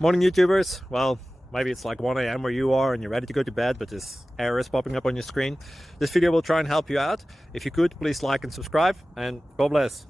Morning YouTubers. Well, maybe it's like 1 a.m. where you are and you're ready to go to bed, but this error is popping up on your screen. This video will try and help you out. If you could, please like and subscribe, and God bless.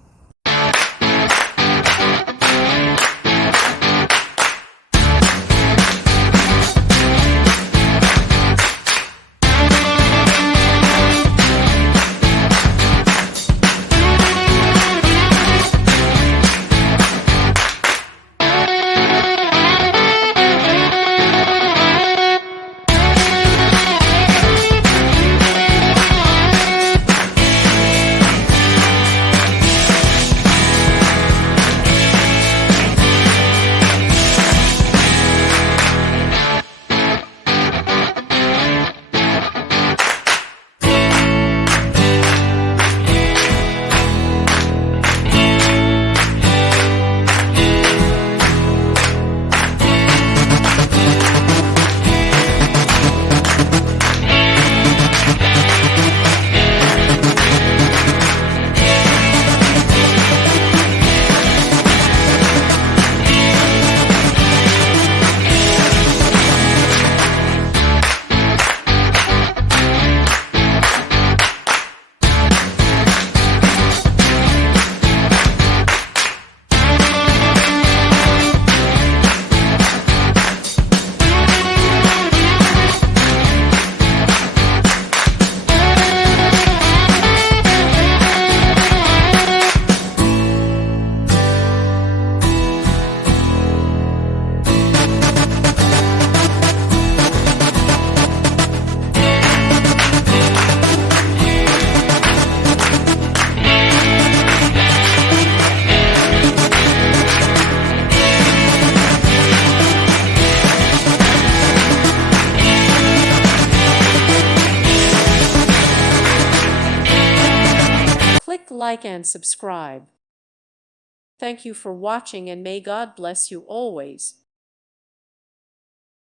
Click like and subscribe. Thank you for watching, and may God bless you always.